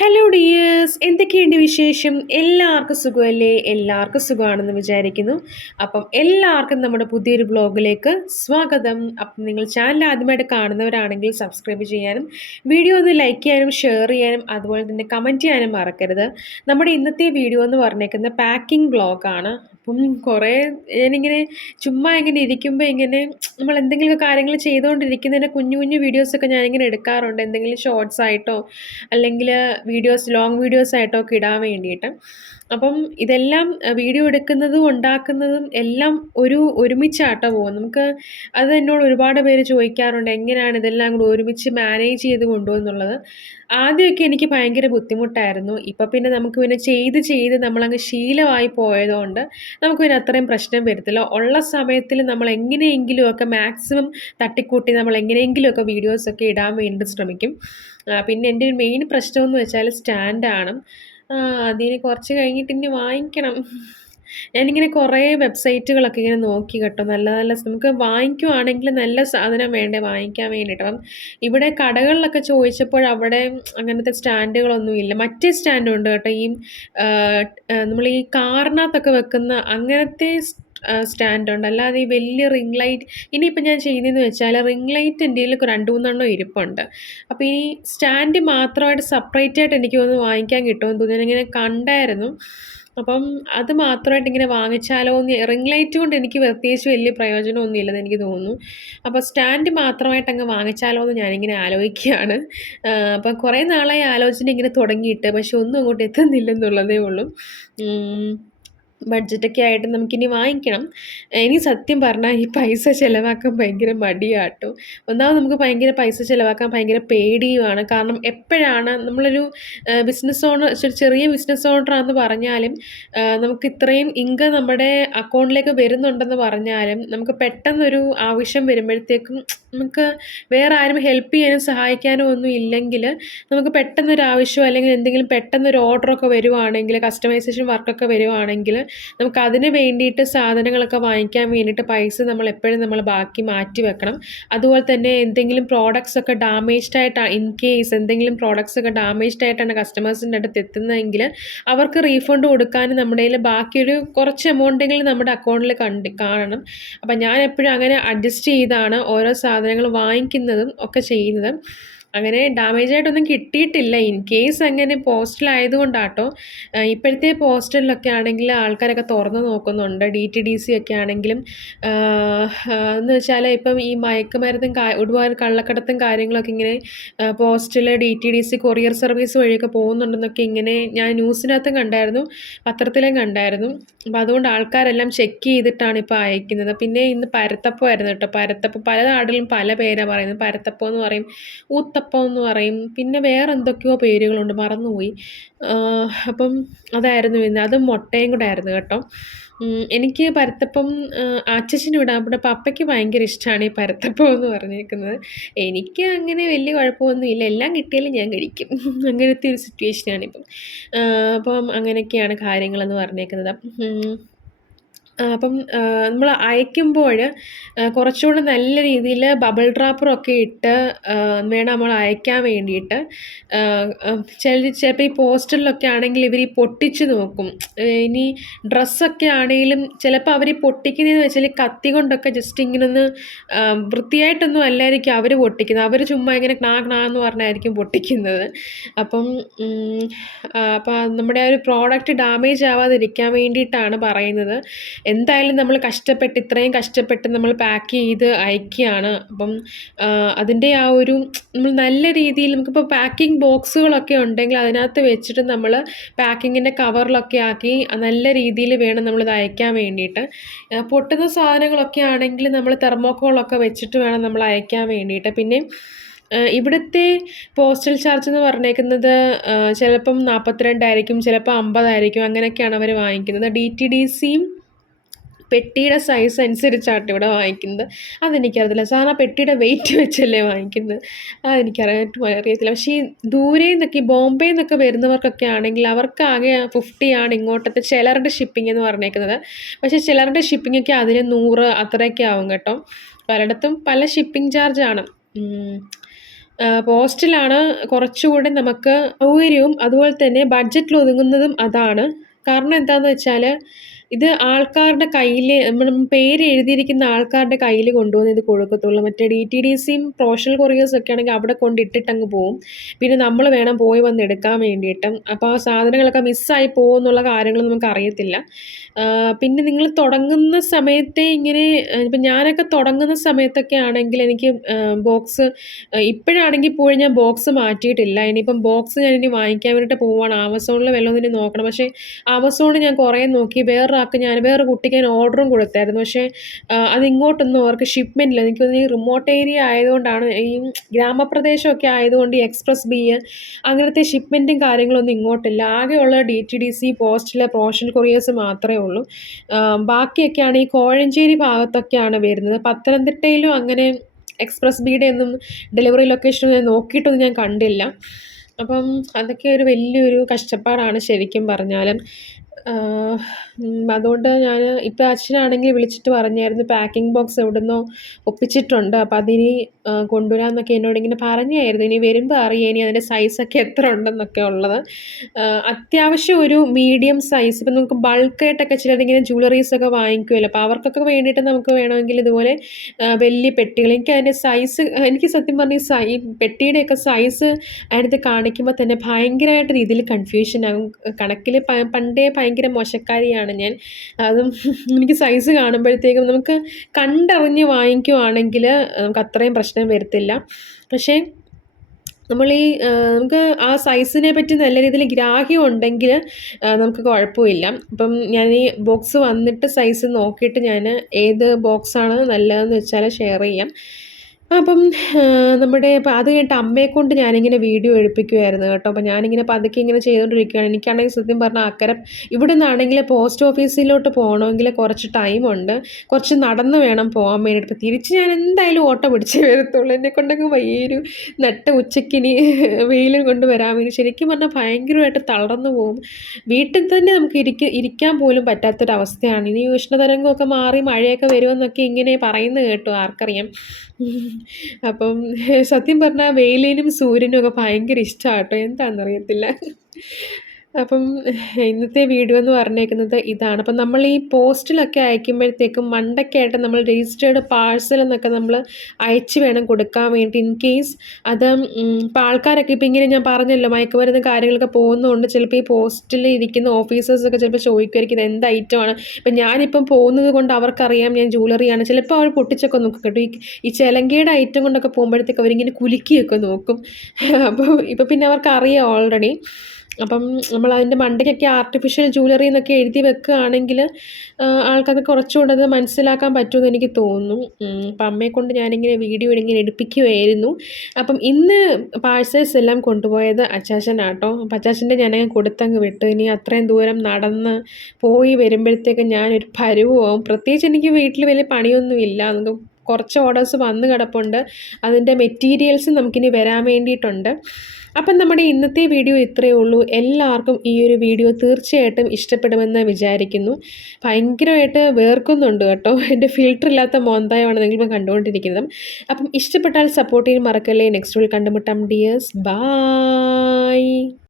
Hello dears, എന്തൊക്കെയുണ്ട് വിശേഷം? എല്ലാവർക്കും സുഖമല്ലേ? എല്ലാവർക്കും സുഖമാണെന്ന് വിചാരിക്കുന്നു. അപ്പം എല്ലാവർക്കും നമ്മുടെ പുതിയൊരു ബ്ലോഗിലേക്ക് സ്വാഗതം. അപ്പം നിങ്ങൾ ചാനൽ ആദ്യമായിട്ട് കാണുന്നവരാണെങ്കിൽ സബ്സ്ക്രൈബ് ചെയ്യാനും വീഡിയോ ഒന്ന് ലൈക്ക് ചെയ്യാനും ഷെയർ ചെയ്യാനും അതുപോലെ തന്നെ കമൻറ്റ് ചെയ്യാനും മറക്കരുത്. നമ്മുടെ ഇന്നത്തെ വീഡിയോ എന്ന് പറഞ്ഞേക്കുന്നത് പാക്കിംഗ് ബ്ലോഗാണ്. അപ്പം കുറേ ഞാനിങ്ങനെ ചുമ്മാ ഇങ്ങനെ ഇരിക്കുമ്പോൾ ഇങ്ങനെ നമ്മൾ എന്തെങ്കിലുമൊക്കെ കാര്യങ്ങൾ ചെയ്തുകൊണ്ടിരിക്കുന്നതിൻ്റെ കുഞ്ഞു കുഞ്ഞു വീഡിയോസൊക്കെ ഞാനിങ്ങനെ എടുക്കാറുണ്ട്. എന്തെങ്കിലും ഷോർട്സ് ആയിട്ടോ അല്ലെങ്കിൽ ലോങ് വീഡിയോസ് ആയിട്ടോ ഒക്കെ ഇടാൻ വേണ്ടിയിട്ട്. അപ്പം ഇതെല്ലാം വീഡിയോ എടുക്കുന്നതും ഉണ്ടാക്കുന്നതും എല്ലാം ഒരുമിച്ചാട്ടോ പോകും. നമുക്ക് അത് എന്നോട് ഒരുപാട് പേര് ചോദിക്കാറുണ്ട്, എങ്ങനെയാണ് ഇതെല്ലാം കൂടെ ഒരുമിച്ച് മാനേജ് ചെയ്ത് കൊണ്ടുപോകുന്നുള്ളത്. ആദ്യമൊക്കെ എനിക്ക് ഭയങ്കര ബുദ്ധിമുട്ടായിരുന്നു. ഇപ്പം പിന്നെ നമുക്ക് പിന്നെ ചെയ്ത് ചെയ്ത് നമ്മളങ്ങ് ശീലമായി പോയതുകൊണ്ട് നമുക്ക് പിന്നെ അത്രയും പ്രശ്നം വരത്തില്ല. ഉള്ള സമയത്തിൽ നമ്മൾ എങ്ങനെയെങ്കിലുമൊക്കെ മാക്സിമം തട്ടിക്കൂട്ടി നമ്മൾ എങ്ങനെയെങ്കിലുമൊക്കെ വീഡിയോസൊക്കെ ഇടാൻ വേണ്ടി ശ്രമിക്കും. പിന്നെ എൻ്റെ ഒരു മെയിൻ പ്രശ്നമെന്ന് വെച്ചാൽ സ്റ്റാൻഡാണ്. അതിന് കുറച്ച് കഴിഞ്ഞിട്ട് ഇനി വാങ്ങിക്കണം. ഞാനിങ്ങനെ കുറേ വെബ്സൈറ്റുകളൊക്കെ ഇങ്ങനെ നോക്കി കേട്ടോ. നല്ല നല്ല നമുക്ക് വാങ്ങിക്കുവാണെങ്കിൽ നല്ല സാധനം വേണ്ടേ വാങ്ങിക്കാൻ വേണ്ടിയിട്ട്. അപ്പം ഇവിടെ കടകളിലൊക്കെ ചോദിച്ചപ്പോൾ അവിടെ അങ്ങനത്തെ സ്റ്റാൻഡുകളൊന്നും ഇല്ല. മറ്റേ സ്റ്റാൻഡുണ്ട് കേട്ടോ. നമ്മൾ ഈ കാറിനകത്തൊക്കെ വെക്കുന്ന അങ്ങനത്തെ സ്റ്റാൻഡുണ്ട്. അല്ലാതെ ഈ വലിയ റിംഗ് ലൈറ്റ് ഇനിയിപ്പോൾ ഞാൻ ചെയ്യുന്നതെന്ന് വെച്ചാൽ റിംഗ് ലൈറ്റ് എൻ്റെ കയ്യിൽ 2, 3 ഇരിപ്പുണ്ട്. അപ്പോൾ ഈ സ്റ്റാൻഡ് മാത്രമായിട്ട് സെപ്പറേറ്റ് ആയിട്ട് എനിക്ക് ഒന്ന് വാങ്ങിക്കാൻ കിട്ടുമെന്ന് തോന്നി. ഞാനിങ്ങനെ കണ്ടായിരുന്നു. അപ്പം അത് മാത്രമായിട്ട് ഇങ്ങനെ വാങ്ങിച്ചാലോ എന്ന്. റിംഗ് ലൈറ്റ് കൊണ്ട് എനിക്ക് പ്രത്യേകിച്ച് വലിയ പ്രയോജനമൊന്നും ഇല്ലെന്ന് എനിക്ക് തോന്നുന്നു. അപ്പോൾ സ്റ്റാൻഡ് മാത്രമായിട്ട് അങ്ങ് വാങ്ങിച്ചാലോ എന്ന് ഞാനിങ്ങനെ ആലോചിക്കുകയാണ്. അപ്പം കുറേ നാളായി ആലോചന ഇങ്ങനെ തുടങ്ങിയിട്ട്, പക്ഷെ ഒന്നും അങ്ങോട്ട് എത്തുന്നില്ലെന്നുള്ളതേ ഉള്ളൂ. ബഡ്ജറ്റൊക്കെ ആയിട്ട് നമുക്കിനി വാങ്ങിക്കണം. എനിക്ക് സത്യം പറഞ്ഞാൽ ഈ പൈസ ചിലവാക്കാൻ ഭയങ്കര മടിയാട്ടോ. ഒന്നാമത് നമുക്ക് ഭയങ്കര പൈസ ചിലവാക്കാൻ ഭയങ്കര പേടിയുമാണ്. കാരണം എപ്പോഴാണ് നമ്മളൊരു ബിസിനസ് ഓണർ, ചെറിയ ബിസിനസ് ഓണറാണെന്ന് പറഞ്ഞാലും നമുക്ക് ഇത്രയും ഇൻകം നമ്മുടെ അക്കൗണ്ടിലേക്ക് വരുന്നുണ്ടെന്ന് പറഞ്ഞാലും നമുക്ക് പെട്ടെന്നൊരു ആവശ്യം വരുമ്പോഴത്തേക്കും നമുക്ക് വേറെ ആരും ഹെൽപ്പ് ചെയ്യാനും സഹായിക്കാനോ ഒന്നും ഇല്ലെങ്കിൽ നമുക്ക് പെട്ടെന്നൊരു ആവശ്യമോ അല്ലെങ്കിൽ എന്തെങ്കിലും പെട്ടെന്നൊരു ഓർഡറൊക്കെ വരുവാണെങ്കിൽ, കസ്റ്റമൈസേഷൻ വർക്കൊക്കെ വരുവാണെങ്കിൽ നമുക്ക് അതിന് വേണ്ടിയിട്ട് സാധനങ്ങളൊക്കെ വാങ്ങിക്കാൻ വേണ്ടിയിട്ട് പൈസ നമ്മൾ എപ്പോഴും നമ്മൾ ബാക്കി മാറ്റി വെക്കണം. അതുപോലെ തന്നെ എന്തെങ്കിലും പ്രോഡക്ട്സ് ഒക്കെ ഡാമേജ്ഡ് ആയിട്ടാണ്, ഇൻ കേസ് എന്തെങ്കിലും പ്രോഡക്ട്സ് ഒക്കെ ഡാമേജ്ഡ് ആയിട്ടാണ് കസ്റ്റമേഴ്സിൻ്റെ അടുത്ത് എത്തുന്നതെങ്കിൽ അവർക്ക് റീഫണ്ട് കൊടുക്കാനും നമ്മുടെ കയ്യിൽ ബാക്കിയൊരു കുറച്ച് എമൗണ്ടെങ്കിലും നമ്മുടെ അക്കൗണ്ടിൽ കാണണം. അപ്പം ഞാൻ എപ്പോഴും അങ്ങനെ അഡ്ജസ്റ്റ് ചെയ്താണ് ഓരോ സാധനങ്ങൾ വാങ്ങിക്കുന്നതും ഒക്കെ ചെയ്യുന്നത്. അങ്ങനെ ഡാമേജ് ആയിട്ടൊന്നും കിട്ടിയിട്ടില്ല. ഇൻ കേസ് അങ്ങനെ പോസ്റ്റലായതുകൊണ്ടാട്ടോ. ഇപ്പോഴത്തെ പോസ്റ്റലിലൊക്കെ ആണെങ്കിൽ ആൾക്കാരൊക്കെ തുറന്ന് നോക്കുന്നുണ്ട്. DTDC ഒക്കെ ആണെങ്കിലും എന്ന് വെച്ചാൽ ഇപ്പം ഈ മയക്കുമരുന്നും ഒരുപാട് കള്ളക്കടത്തും കാര്യങ്ങളൊക്കെ ഇങ്ങനെ പോസ്റ്റൽ, DTDC കൊറിയർ സർവീസ് വഴിയൊക്കെ പോകുന്നുണ്ടെന്നൊക്കെ ഇങ്ങനെ ഞാൻ ന്യൂസിനകത്തും കണ്ടായിരുന്നു, പത്രത്തിലും കണ്ടായിരുന്നു. അപ്പം അതുകൊണ്ട് ആൾക്കാരെല്ലാം ചെക്ക് ചെയ്തിട്ടാണ് ഇപ്പോൾ അയക്കുന്നത്. പിന്നെ ഇന്ന് പരത്തപ്പമായിരുന്നു കേട്ടോ. പരത്തപ്പം പല നാട്ടിലും പല പേരാണ് പറയുന്നത്. പരത്തപ്പം എന്ന് പറയും, ഊത്തപ്പം എന്ന് പറയും, പിന്നെ വേറെ എന്തൊക്കെയോ പേരുകളുണ്ട്, മറന്നുപോയി. അപ്പം അതായിരുന്നു ഇന്ന്. അതും മുട്ടയും കൂടെ ആയിരുന്നു കേട്ടോ. എനിക്ക് പരത്തപ്പം അച്ചച്ചനും ഇവിടെ നമ്മുടെ പപ്പയ്ക്ക് ഭയങ്കര ഇഷ്ടമാണ് ഈ പരത്തപ്പം എന്ന് പറഞ്ഞേക്കുന്നത്. എനിക്ക് അങ്ങനെ വലിയ കുഴപ്പമൊന്നും ഇല്ല, എല്ലാം കിട്ടിയാലും ഞാൻ കഴിക്കും. അങ്ങനത്തെ ഒരു സിറ്റുവേഷനാണിപ്പം. അപ്പം അങ്ങനെയൊക്കെയാണ് കാര്യങ്ങളെന്ന് പറഞ്ഞേക്കുന്നത്. അപ്പം നമ്മൾ അയക്കുമ്പോൾ കുറച്ചുകൂടെ നല്ല രീതിയിൽ ബബിൾ റാപ്പറൊക്കെ ഇട്ട് വേണം നമ്മൾ അയക്കാൻ വേണ്ടിയിട്ട്. ചിലപ്പോൾ ഈ പോസ്റ്റലിലൊക്കെ ആണെങ്കിൽ ഇവർ ഈ പൊട്ടിച്ച് നോക്കും. ഇനി ഡ്രസ്സൊക്കെ ആണെങ്കിലും ചിലപ്പോൾ അവർ പൊട്ടിക്കുന്നതെന്ന് വെച്ചാൽ കത്തി കൊണ്ടൊക്കെ ജസ്റ്റ് ഇങ്ങനെ ഒന്ന് വൃത്തിയായിട്ടൊന്നും അല്ലായിരിക്കും അവർ പൊട്ടിക്കുന്നത്. അവർ ചുമ്മാ ഇങ്ങനെ ക്നാ ക്നാ എന്ന് പറഞ്ഞായിരിക്കും പൊട്ടിക്കുന്നത്. അപ്പം അപ്പം നമ്മുടെ ആ ഒരു പ്രോഡക്റ്റ് ഡാമേജ് ആവാതിരിക്കാൻ വേണ്ടിയിട്ടാണ് പറയുന്നത്. എന്തായാലും നമ്മൾ ഇത്രയും കഷ്ടപ്പെട്ട് നമ്മൾ പാക്ക് ചെയ്ത് അയക്കുകയാണ്. അപ്പം അതിൻ്റെ ആ ഒരു നമ്മൾ നല്ല രീതിയിൽ നമുക്കിപ്പോൾ പാക്കിംഗ് ബോക്സുകളൊക്കെ ഉണ്ടെങ്കിൽ അതിനകത്ത് വെച്ചിട്ട് നമ്മൾ പാക്കിങ്ങിൻ്റെ കവറിലൊക്കെ ആക്കി നല്ല രീതിയിൽ വേണം നമ്മളിത് അയക്കാൻ വേണ്ടിയിട്ട്. പൊട്ടുന്ന സാധനങ്ങളൊക്കെ ആണെങ്കിൽ നമ്മൾ തെർമോക്കോളൊക്കെ വെച്ചിട്ട് വേണം നമ്മൾ അയക്കാൻ വേണ്ടിയിട്ട്. പിന്നെ ഇവിടുത്തെ പോസ്റ്റൽ ചാർജ് എന്ന് പറഞ്ഞേക്കുന്നത് ചിലപ്പം 42 ആയിരിക്കും, ചിലപ്പോൾ 50 ആയിരിക്കും. അങ്ങനെയൊക്കെയാണ് അവർ വാങ്ങിക്കുന്നത്. DTDCയും പെട്ടിയുടെ സൈസ് അനുസരിച്ചാട്ടോ ഇവിടെ വാങ്ങിക്കുന്നത്. അതെനിക്കറിയത്തില്ല. സാധാരണ പെട്ടിയുടെ വെയിറ്റ് വെച്ചല്ലേ വാങ്ങിക്കുന്നത്. അറിയത്തില്ല. പക്ഷേ ഈ ദൂരെ നിന്നൊക്കെ ഈ ബോംബെ നിന്നൊക്കെ വരുന്നവർക്കൊക്കെ ആണെങ്കിൽ അവർക്ക് ആകെ 50 ആണ് ഇങ്ങോട്ടത്തെ ചിലരുടെ ഷിപ്പിംഗ് എന്ന് പറഞ്ഞേക്കുന്നത്. പക്ഷേ ചിലരുടെ ഷിപ്പിങ്ങൊക്കെ അതിന് 100 അത്രയൊക്കെ ആവും കേട്ടോ. പലയിടത്തും പല ഷിപ്പിംഗ് ചാർജാണ്. പോസ്റ്റിലാണ് കുറച്ചുകൂടെ നമുക്ക് സൗകര്യവും അതുപോലെ തന്നെ ബഡ്ജറ്റിൽ ഒതുങ്ങുന്നതും അതാണ്. കാരണം എന്താന്ന് വെച്ചാൽ ഇത് ആൾക്കാരുടെ കയ്യിൽ നമ്മൾ പേര് എഴുതിയിരിക്കുന്ന ആൾക്കാരുടെ കയ്യിൽ കൊണ്ടുവന്ന് ഇത് കൊടുക്കത്തുള്ളൂ. മറ്റേ DTDCയും പ്രൊഫഷണൽ കൊറിയേഴ്സ് ഒക്കെ ആണെങ്കിൽ അവിടെ കൊണ്ടിട്ടിട്ടങ്ങ് പോവും. പിന്നെ നമ്മൾ വേണം പോയി വന്ന് എടുക്കാൻ വേണ്ടിയിട്ട്. അപ്പോൾ ആ സാധനങ്ങളൊക്കെ മിസ്സായി പോകുമെന്നുള്ള കാര്യങ്ങൾ നമുക്കറിയത്തില്ല. പിന്നെ നിങ്ങൾ തുടങ്ങുന്ന സമയത്തെ ഇങ്ങനെ ഇപ്പം ഞാനൊക്കെ തുടങ്ങുന്ന സമയത്തൊക്കെ ആണെങ്കിൽ എനിക്ക് ബോക്സ് ഇപ്പോഴാണെങ്കിൽ പോലും ഞാൻ ബോക്സ് മാറ്റിയിട്ടില്ല. ഇനിയിപ്പം ബോക്സ് ഞാനിനി വാങ്ങിക്കാൻ വേണ്ടിയിട്ട് പോവുകയാണ്. ആമസോണിൽ വല്ലതും ഇനി നോക്കണം. പക്ഷേ ആമസോണിൽ ഞാൻ കുറേ നോക്കി. വേറൊരു കുട്ടിക്ക് ഞാൻ ഓർഡറും കൊടുത്തായിരുന്നു. പക്ഷേ അതിങ്ങോട്ടൊന്നും അവർക്ക് ഷിപ്മെൻറ്റില്ല. എനിക്ക് തോന്നുന്നു ഈ റിമോട്ട് ഏരിയ ആയതുകൊണ്ടാണ്, ഈ ഗ്രാമപ്രദേശമൊക്കെ ആയതുകൊണ്ട് ഈ എക്സ്പ്രസ് അങ്ങനത്തെ ഷിപ്മെൻറ്റും കാര്യങ്ങളൊന്നും ഇങ്ങോട്ടില്ല. ആകെയുള്ള DTDC, പോസ്റ്റിലെ പ്രൊഫഷണൽ കൊറിയേഴ്സ് മാത്രമേ ഉള്ളൂ. ബാക്കിയൊക്കെയാണ് ഈ കോഴഞ്ചേരി ഭാഗത്തൊക്കെയാണ് വരുന്നത്. പത്തനംതിട്ടയിലും അങ്ങനെ എക്സ്പ്രസ് ഒന്നും ഡെലിവറി ലൊക്കേഷൻ നോക്കിയിട്ടൊന്നും ഞാൻ കണ്ടില്ല. അപ്പം അതൊക്കെ ഒരു വലിയൊരു കഷ്ടപ്പാടാണ് ശരിക്കും പറഞ്ഞാൽ. അതുകൊണ്ട് ഞാൻ ഇപ്പം അച്ഛനാണെങ്കിൽ വിളിച്ചിട്ട് പറഞ്ഞായിരുന്നു പാക്കിംഗ് ബോക്സ് എവിടുന്നോ ഒപ്പിച്ചിട്ടുണ്ട്. അപ്പം അതിനി കൊണ്ടുവരാമെന്നൊക്കെ എന്നോടിങ്ങനെ പറഞ്ഞായിരുന്നു. ഇനി വരുമ്പോൾ അറിയാം ഇനി അതിൻ്റെ സൈസൊക്കെ എത്ര ഉണ്ടെന്നൊക്കെ ഉള്ളത്. അത്യാവശ്യം ഒരു മീഡിയം സൈസ്, ഇപ്പം നമുക്ക് ബൾക്കായിട്ടൊക്കെ ചിലരിങ്ങനെ ജ്വല്ലറീസൊക്കെ വാങ്ങിക്കുമല്ലോ, അപ്പോൾ അവർക്കൊക്കെ വേണ്ടിയിട്ട് നമുക്ക് വേണമെങ്കിൽ ഇതുപോലെ വലിയ പെട്ടികൾ, എനിക്ക് അതിൻ്റെ സൈസ്, എനിക്ക് സത്യം പറഞ്ഞാൽ ഈ പെട്ടിയുടെയൊക്കെ സൈസ് അതിനകത്ത് കാണിക്കുമ്പോൾ തന്നെ ഭയങ്കരമായിട്ട് രീതിയിൽ കൺഫ്യൂഷനാകും. കണക്കിൽ പണ്ടേ ഭയങ്കര മോശക്കാരിയാണ് ഞാൻ. അതും എനിക്ക് സൈസ് കാണുമ്പോഴത്തേക്കും നമുക്ക് കണ്ടറിഞ്ഞ് വാങ്ങിക്കുവാണെങ്കിൽ നമുക്ക് അത്രയും പ്രശ്നം വരത്തില്ല. പക്ഷേ നമ്മൾ നമുക്ക് ആ സൈസിനെ പറ്റി നല്ല രീതിയിൽ ഗ്രാഹ്യം ഉണ്ടെങ്കിൽ നമുക്ക് കുഴപ്പമില്ല. അപ്പം ഞാൻ ഈ ബോക്സ് വന്നിട്ട് സൈസ് നോക്കിയിട്ട് ഞാൻ ഏത് ബോക്സാണ് നല്ലതെന്ന് വെച്ചാൽ ഷെയർ ചെയ്യാം. അപ്പം നമ്മുടെ ഇപ്പം അത് കഴിഞ്ഞിട്ട് അമ്മയെക്കൊണ്ട് ഞാനിങ്ങനെ വീഡിയോ എടുപ്പിക്കുമായിരുന്നു കേട്ടോ. അപ്പം ഞാനിങ്ങനെ പതുക്കെ ഇങ്ങനെ ചെയ്തുകൊണ്ടിരിക്കുകയാണ്. എനിക്കാണെങ്കിൽ സത്യം പറഞ്ഞാൽ ഇവിടെ നിന്നാണെങ്കിൽ പോസ്റ്റ് ഓഫീസിലോട്ട് പോകണമെങ്കിൽ കുറച്ച് ടൈമുണ്ട്. കുറച്ച് നടന്ന് വേണം പോകാൻ വേണ്ടിയിട്ട്. ഇപ്പം തിരിച്ച് ഞാൻ എന്തായാലും ഓട്ടോ പിടിച്ചേ വരത്തുള്ളൂ. എന്നെക്കൊണ്ടങ്ങ് വയ്യൊരു നട്ട ഉച്ചക്കിനി വെയിലും കൊണ്ട് വരാൻ വേണ്ടി ശരിക്കും പറഞ്ഞാൽ ഭയങ്കരമായിട്ട് തളർന്നു പോകും. വീട്ടിൽ തന്നെ നമുക്ക് ഇരിക്കാൻ പോലും പറ്റാത്തൊരവസ്ഥയാണ്. ഇനി ഉഷ്ണതരംഗമൊക്കെ മാറി മഴയൊക്കെ വരുമെന്നൊക്കെ ഇങ്ങനെ പറയുന്നത് കേട്ടു, ആർക്കറിയാം. അപ്പം സത്യം പറഞ്ഞാൽ വെയിലിനും സൂര്യനും ഒക്കെ ഭയങ്കര ഇഷ്ടമാണ് കേട്ടോ, എന്താണെന്നറിയത്തില്ല. അപ്പം ഇന്നത്തെ വീഡിയോ എന്ന് പറഞ്ഞേക്കുന്നത് ഇതാണ്. അപ്പം നമ്മൾ ഈ പോസ്റ്റിലൊക്കെ അയക്കുമ്പോഴത്തേക്കും മണ്ടയ്ക്കായിട്ട് നമ്മൾ രജിസ്റ്റേർഡ് പാഴ്സൽ എന്നൊക്കെ നമ്മൾ അയച്ച് വേണം കൊടുക്കാൻ വേണ്ടി. ഇൻ കേസ് അത് ഇപ്പം ആൾക്കാരൊക്കെ ഇപ്പം ഇങ്ങനെ ഞാൻ പറഞ്ഞല്ലോ മയക്കുമരുന്ന് കാര്യങ്ങളൊക്കെ പോകുന്നതുകൊണ്ട് ചിലപ്പോൾ ഈ പോസ്റ്റിൽ ഇരിക്കുന്ന ഓഫീസേഴ്സൊക്കെ ചിലപ്പോൾ ചോദിക്കുമായിരിക്കും ഇത് എന്ത് ഐറ്റമാണ്. ഇപ്പം ഞാനിപ്പം പോകുന്നത് കൊണ്ട് അവർക്കറിയാം ഞാൻ ജ്വല്ലറിയാണ്. ചിലപ്പോൾ അവർ പൊട്ടിച്ചൊക്കെ നോക്കും കേട്ടോ. ഈ ചിലങ്കയുടെ ഐറ്റം കൊണ്ടൊക്കെ പോകുമ്പോഴത്തേക്ക് അവരിങ്ങനെ കുലുക്കിയൊക്കെ നോക്കും. അപ്പോൾ ഇപ്പം പിന്നെ അവർക്കറിയാം ഓൾറെഡി. അപ്പം നമ്മൾ അതിൻ്റെ മണ്ടയ്ക്കൊക്കെ ആർട്ടിഫിഷ്യൽ ജ്വല്ലറി എന്നൊക്കെ എഴുതി വെക്കുകയാണെങ്കിൽ ആൾക്കാർക്ക് കുറച്ചുകൂടെ അത് മനസ്സിലാക്കാൻ പറ്റുമെന്ന് എനിക്ക് തോന്നുന്നു. അപ്പം അമ്മയെക്കൊണ്ട് ഞാനിങ്ങനെ വീഡിയോ ഇങ്ങനെ എടുപ്പിക്കുമായിരുന്നു. അപ്പം ഇന്ന് പാഴ്സൽസ് എല്ലാം കൊണ്ടുപോയത് അച്ചാച്ചനാട്ടോ. അപ്പം അച്ചാച്ചൻ്റെ ഞാനങ്ങ് കൊടുത്തങ്ങ് വിട്ടു. ഇനി അത്രയും ദൂരം നടന്ന് പോയി വരുമ്പോഴത്തേക്ക് ഞാനൊരു പരുവമാവും. പ്രത്യേകിച്ച് എനിക്ക് വീട്ടിൽ വലിയ പണിയൊന്നുമില്ല. നമുക്ക് കുറച്ച് ഓർഡേഴ്സ് വന്ന് കിടപ്പുണ്ട്. അതിൻ്റെ മെറ്റീരിയൽസ് നമുക്കിനി വരാൻ വേണ്ടിയിട്ടുണ്ട്. അപ്പം നമ്മുടെ ഇന്നത്തെ വീഡിയോ ഇത്രയേ ഉള്ളൂ. എല്ലാവർക്കും ഈ ഒരു വീഡിയോ തീർച്ചയായിട്ടും ഇഷ്ടപ്പെടുമെന്ന് വിചാരിക്കുന്നു. ഭയങ്കരമായിട്ട് വേർക്കുന്നുണ്ട് കേട്ടോ. എൻ്റെ ഫിൽറ്റർ ഇല്ലാത്ത മോന്തായമാണ് നിങ്ങളിപ്പോൾ കണ്ടുകൊണ്ടിരിക്കുന്നത്. അപ്പം ഇഷ്ടപ്പെട്ടാൽ സപ്പോർട്ട് ചെയ്യാൻ മറക്കല്ലേ. നെക്സ്റ്റ് വീഡിയോയിൽ കണ്ടുമുട്ടാം ഡിയേഴ്സ്. ബായ്.